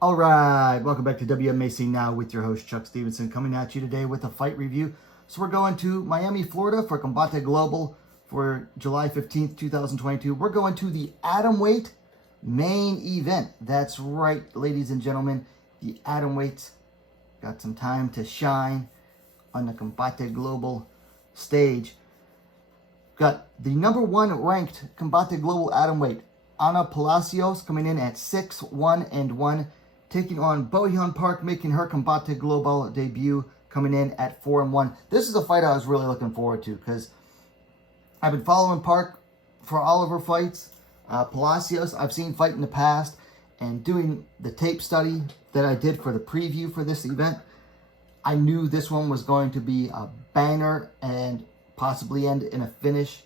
All right, welcome back to WMAC Now with your host, Chuck Stevenson, coming at you today with a fight review. So we're going to Miami, Florida for Combate Global for July 15th, 2022. We're going to the Atomweight main event. That's right, ladies and gentlemen, the Atomweights got some time to shine on the Combate Global stage. Got the number one ranked Combate Global Atomweight, Palacios, coming in at 6-1-1. Taking on BoHyun Park, making her Combate Global debut, coming in at 4-1. This is a fight I was really looking forward to because I've been following Park for all of her fights. Palacios, I've seen fight in the past, and doing the tape study that I did for the preview for this event, I knew this one was going to be a banger and possibly end in a finish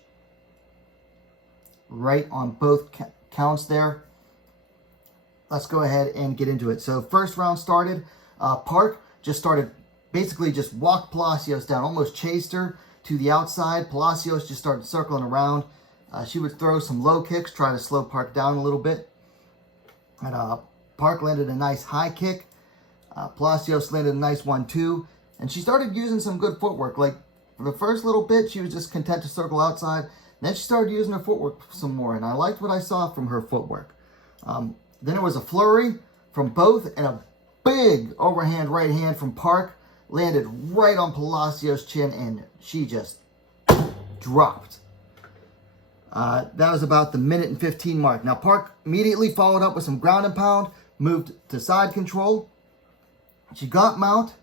right on both counts there. Let's go ahead and get into it. So first round started. Park just walked Palacios down, almost chased her to the outside. Palacios just started circling around. She would throw some low kicks, try to slow Park down a little bit. And Park landed a nice high kick. Palacios landed a nice 1-2. And she started using some good footwork. Like for the first little bit, she was just content to circle outside. Then she started using her footwork some more. And I liked what I saw from her footwork. Then there was a flurry from both, and a big overhand right hand from Park landed right on Palacios' chin, and she just dropped. That was about the minute and 15 mark. Now, Park immediately followed up with some ground and pound, moved to side control. She got mount.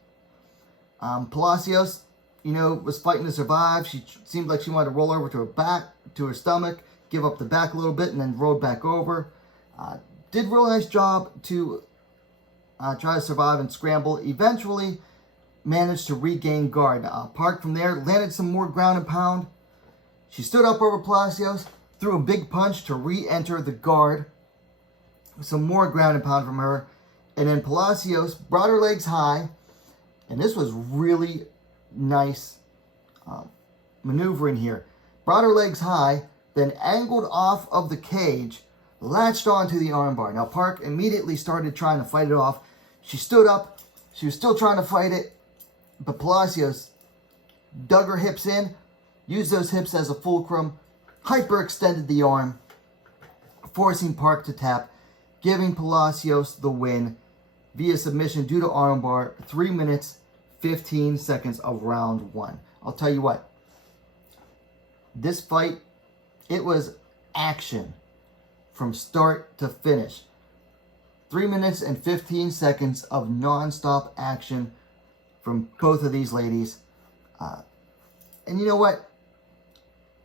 Palacios, was fighting to survive. She seemed like she wanted to roll over to her back, to her stomach, give up the back a little bit, and then rolled back over. Did a really nice job to try to survive and scramble. Eventually managed to regain guard. Park from there landed some more ground and pound. She stood up over Palacios, threw a big punch to re-enter the guard. Some more ground and pound from her. And then Palacios brought her legs high. And this was really nice maneuvering here. Brought her legs high, then angled off of the cage, latched onto the armbar. Now, Park immediately started trying to fight it off. She stood up. She was still trying to fight it. But Palacios dug her hips in, used those hips as a fulcrum, hyperextended the arm, forcing Park to tap, giving Palacios the win via submission due to armbar, 3 minutes, 15 seconds of round one. I'll tell you what. This fight, it was action from start to finish. 3 minutes and 15 seconds of non-stop action from both of these ladies. And you know what?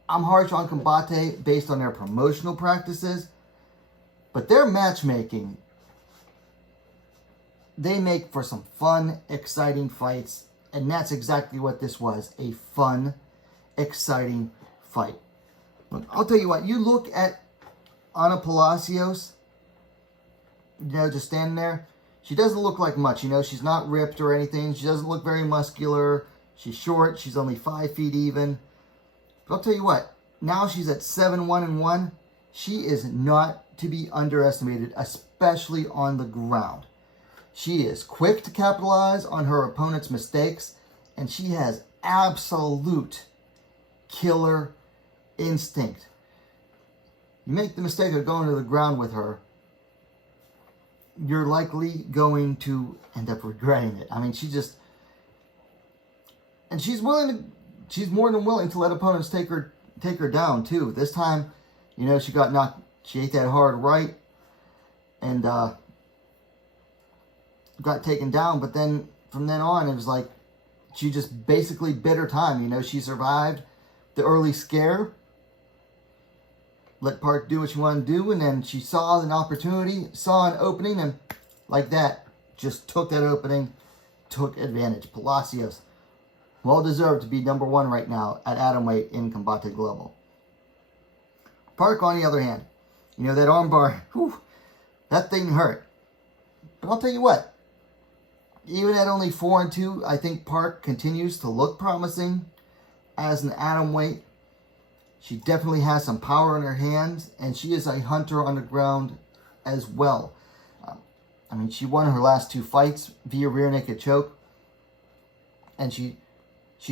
I'm harsh on Combate based on their promotional practices, but their matchmaking, they make for some fun, exciting fights, and that's exactly what this was, a fun, exciting fight. Look, I'll tell you what, you look at Palacios, just standing there. She doesn't look like much, she's not ripped or anything. She doesn't look very muscular. She's short. She's only 5 feet even. But I'll tell you what, now she's at 7-1-1. She is not to be underestimated, especially on the ground. She is quick to capitalize on her opponent's mistakes, and she has absolute killer instinct. You make the mistake of going to the ground with her, you're likely going to end up regretting it. I mean, she's more than willing to let opponents take her down too. This time, she got knocked, she ate that hard right, and got taken down. But then from then on, it was like she just basically bid her time. She survived the early scare, let Park do what she wanted to do, and then she saw an opportunity, saw an opening, and like that, just took that opening, took advantage. Palacios, well deserved to be number one right now at Atomweight in Combate Global. Park, on the other hand, that armbar, that thing hurt. But I'll tell you what, even at only 4-2, I think Park continues to look promising as an Atomweight. She definitely has some power in her hands, and she is a hunter on the ground as well. I mean, she won her last 2 fights via rear naked choke. And she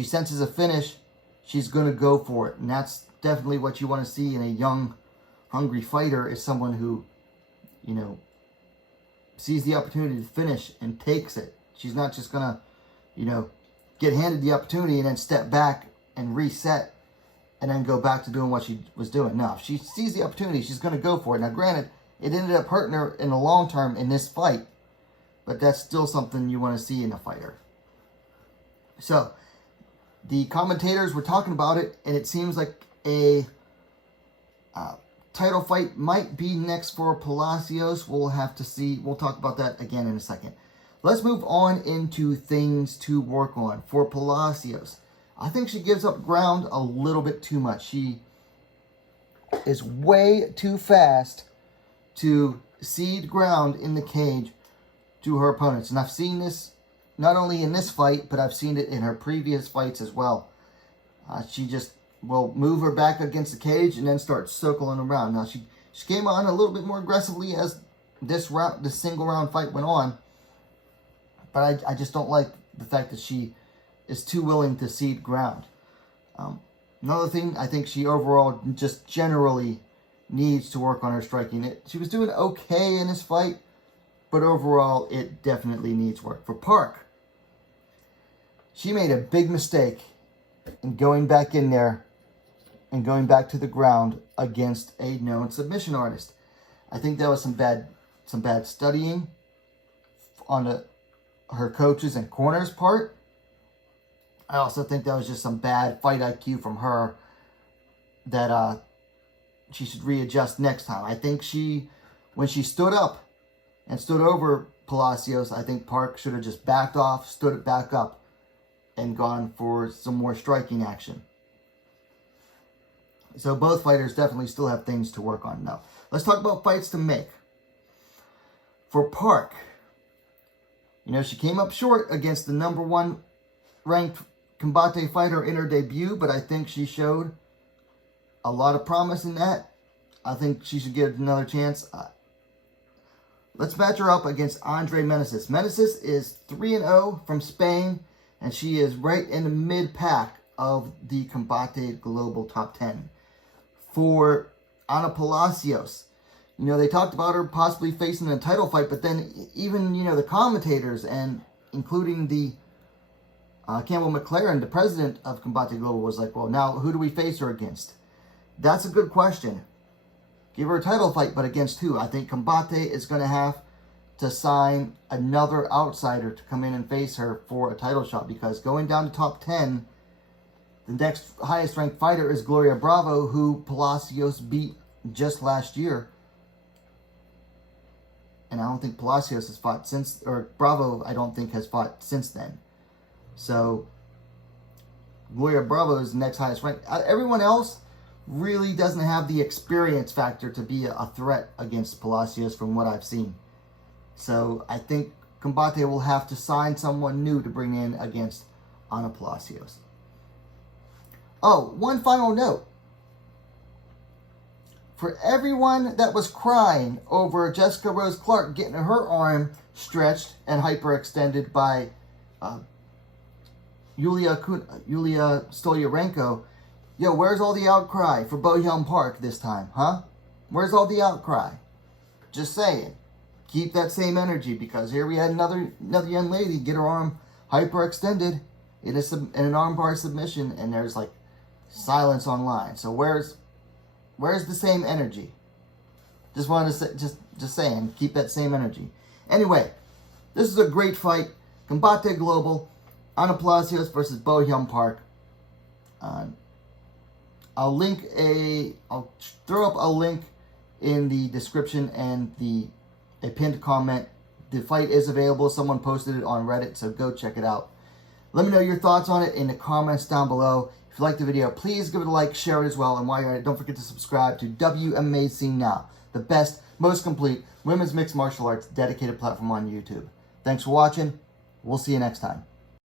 senses a finish, she's going to go for it. And that's definitely what you want to see in a young, hungry fighter, is someone who, you know, sees the opportunity to finish and takes it. She's not just going to, you know, get handed the opportunity and then step back and reset and then go back to doing what she was doing. No, if she sees the opportunity, she's going to go for it. Now, granted, it ended up hurting her in the long term in this fight, but that's still something you want to see in a fighter. So, the commentators were talking about it, and it seems like a title fight might be next for Palacios. We'll have to see. We'll talk about that again in a second. Let's move on into things to work on for Palacios. I think she gives up ground a little bit too much. She is way too fast to cede ground in the cage to her opponents. And I've seen this not only in this fight, but I've seen it in her previous fights as well. She just will move her back against the cage and then start circling around. Now, she came on a little bit more aggressively as this single round fight went on. But I just don't like the fact that she is too willing to cede ground. Another thing, I think she overall just generally needs to work on her striking. She was doing okay in this fight, but overall it definitely needs work. For Park, she made a big mistake in going back in there and going back to the ground against a known submission artist. I think that was some bad studying on her coaches and corners part. I also think that was just some bad fight IQ from her that she should readjust next time. I think when she stood up and stood over Palacios, I think Park should have just backed off, stood it back up, and gone for some more striking action. So both fighters definitely still have things to work on. Now, let's talk about fights to make. For Park, you know, she came up short against the number 1 ranked Combate fighter in her debut, but I think she showed a lot of promise in that. I think she should get another chance. Let's match her up against Andre Meneses. Meneses is 3-0 from Spain, and she is right in the mid-pack of the Combate Global Top 10. For Ana Palacios, you know, they talked about her possibly facing a title fight, but then even, you know, the commentators, and including the Campbell McLaren, the president of Combate Global, was like, well, now who do we face her against? That's a good question. Give her a title fight, but against who? I think Combate is going to have to sign another outsider to come in and face her for a title shot, because going down to top 10, the next highest ranked fighter is Gloria Bravo, who Palacios beat just last year. And I don't think Palacios has fought since, or Bravo I don't think has fought since then. So, Gloria Bravo is the next highest ranked. Everyone else really doesn't have the experience factor to be a threat against Palacios from what I've seen. So, I think Combate will have to sign someone new to bring in against Ana Palacios. Oh, one final note. For everyone that was crying over Jessica Rose Clark getting her arm stretched and hyperextended by Yulia Stolyarenko, yo, where's all the outcry for BoHyun Park this time, huh? Where's all the outcry? Just saying. Keep that same energy, because here we had another young lady get her arm hyperextended in an armbar submission, and there's like silence online. So where's the same energy? Just wanted to say, just saying, keep that same energy. Anyway, this is a great fight. Combate Global, Ana Palacios versus BoHyun Park. I'll throw up a link in the description and a pinned comment. The fight is available. Someone posted it on Reddit, so go check it out. Let me know your thoughts on it in the comments down below. If you liked the video, please give it a like, share it as well, and while you're at it, don't forget to subscribe to Wmma Scene Now, the best, most complete women's mixed martial arts dedicated platform on YouTube. Thanks for watching. We'll see you next time.